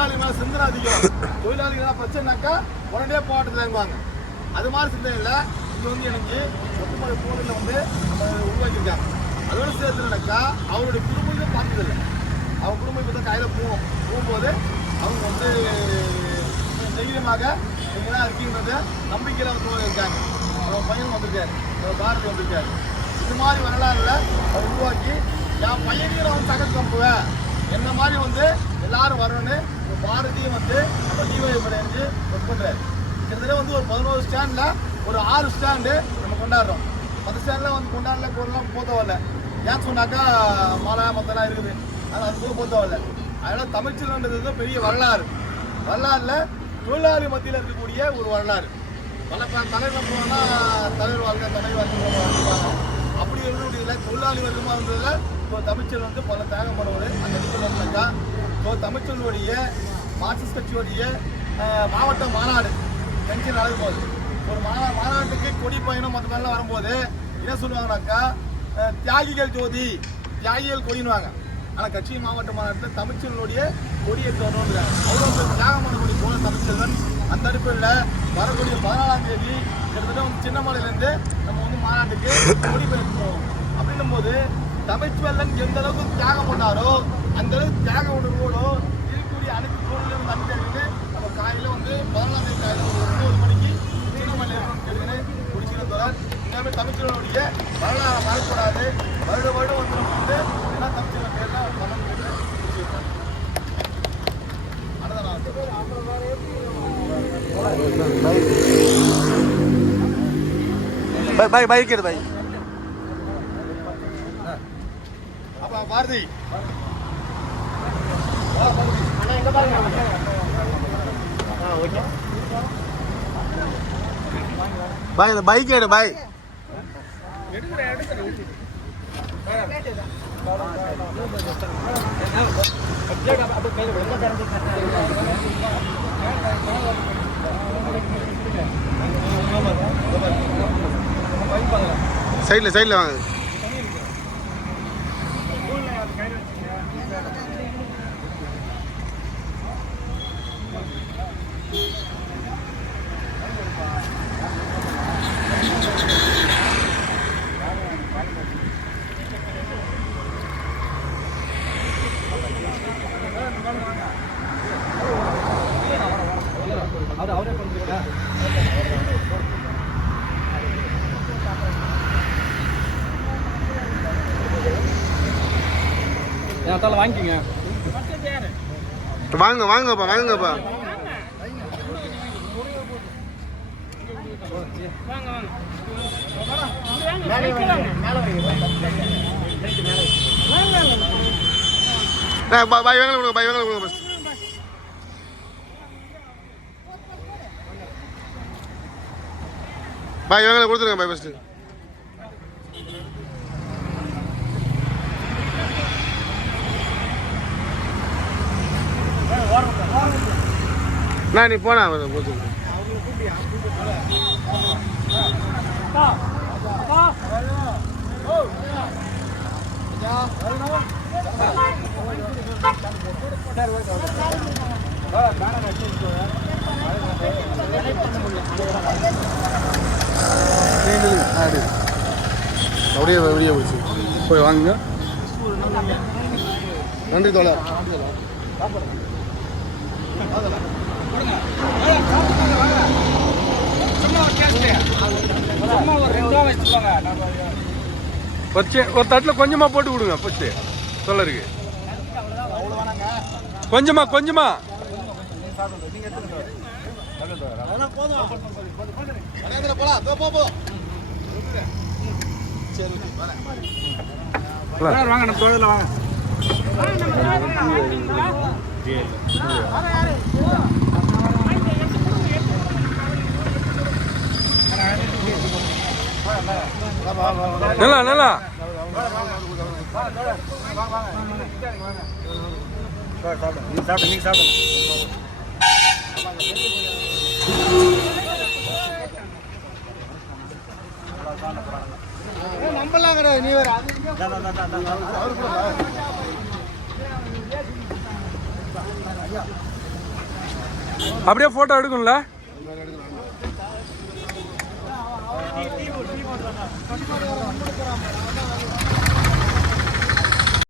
தொழிலாளி மேலே சிந்தனை அதிகம். தொழிலாளிகளாக பிரச்சனைனாக்கா உடனே போராட்டத்தில் இறங்குவாங்க. அது மாதிரி சிந்தனையில் இங்கே வந்து எனக்கு ஒட்டுமொத்த போரில் வந்து உருவாக்கியிருக்காங்க. அதோட சேர்த்துனாக்கா அவருடைய குடும்பத்தை பார்த்ததில்லை. அவங்க குடும்பம் இப்போ தான் கையில் போகும்போது அவங்க வந்து தைரியமாக இங்கே தான் இருக்கீங்கிறத நம்பிக்கையில் வந்து இருக்காங்க. அவங்க பையனும் வந்திருக்காரு, பாரதி வந்திருக்காரு. இது மாதிரி வரலாறுல அவர் உருவாக்கி என் பையனையும் நான் வந்து தகவல் கம்புவேன், என்ன மாதிரி வந்து எல்லாரும் வரணும்னு பாரதியும் வந்து நம்ம டிஒய் அடைஞ்சு ஒர்க் பண்ணுறாரு. கிட்டத்தட்ட வந்து ஒரு 11 ஸ்டாண்டில் ஒரு 6 ஸ்டாண்டு நம்ம கொண்டாடுறோம். 10 ஸ்டாண்டில் வந்து கொண்டாடல பொருள்லாம் போத்தவில்லை. ஏன் சொன்னாக்கா மழை மொத்தம்லாம் இருக்குது, அது கூட போத்தவில்லை. அதனால் தமிழ்ச்செல்வன்றது பெரிய வரலாறு. வரலாறில் தொழிலாளி மத்தியில் இருக்கக்கூடிய ஒரு வரலாறு. பல தலைவர் போனால் தலைவர் வாழ்க்கை தலைவர் வாழ்க்கை அப்படி இருக்கக்கூடிய தொழிலாளி வர்க்கமாக இருந்ததில் இப்போ தமிழ்ச்செல்வன் வந்து பல தியாகம் பண்ணுவார். அந்த இடத்துல இப்போ தமிழ்ச்செல்வனுடைய மார்க்சிஸ்ட் கட்சியுடைய மாவட்ட மாநாடு டென்ஷன் நடக்க போகுது. ஒரு மாநாட்டுக்கு கொடி பயணம் மற்ற மாதிரிலாம் வரும்போது என்ன சொல்லுவாங்கனாக்கா தியாகிகள் ஜோதி, தியாகிகள் கொடினுவாங்க. ஆனால் கட்சி மாவட்ட மாநாட்டில் தமிழ்ச்செல்வனுடைய கொடி எடுத்து வரணுன்றாங்க. அவ்வளோ தியாகம் பண்ணக்கூடிய போன தமிழ்ச்செல்வன் அந்த அடிப்படையில் வரக்கூடிய 14ஆம் தேதி கிட்டத்தட்ட வந்து சின்னமலையிலேருந்து நம்ம வந்து மாநாட்டுக்கு கொடி பயணிப்போம். அப்படின்னும் போது தமிழ்ச்செல்வன் எந்த அளவுக்கு தியாகம் பண்ணாரோ அந்த அளவுக்கு தியாக உணர்வோடு இருக்கக்கூடிய அனைத்து பொருளும் நன்றிக்கு நம்ம காலையில் வந்து 14ஆம் தேதி காலையில் ஒரு 9 மணிக்கு சின்னமலையில் கேட்குன்னு குடிச்சிருந்தோம். இனிமேல் தமிழ்ச்செல்வனுடைய வரலாறு மறக்கூடாது. வருடம் வந்து நம்ம வந்து எல்லாம் தமிழ்ச்செல்வன் பேரில் பண்ணணும் குடிச்சிருக்கோம். भाई भाई के भाई அப்ப பாரதி भाई भाई के भाई சைடில் வாங்க. வாங்கிக்கங்க, வாங்கப்பா வாங்கப்பா. பாய் வாங்க கொடுங்க, பாய் வாங்க கொடுங்க. பஸ் பாய் வாங்க கொடுத்துருங்க பாய் ஃபஸ்ட்டு. நான் நீ போனா போச்சு. அப்படியே வெளியே போச்சு. போய் வாங்குங்க. நன்றி தோழர். ஒரு தட்டில் கொஞ்சமா போட்டு கொடுங்க. ஃபர்ஸ்ட் சொல்லருக்கு கொஞ்சமா கொஞ்சமா வாங்க நம்ம கோயிலில் வாங்க. நல்லா நல்லா நம்பலாம் கிடையாது. நீ வேற அப்படியே போட்டோ எடுக்கும்ல? எடுக்கலாம்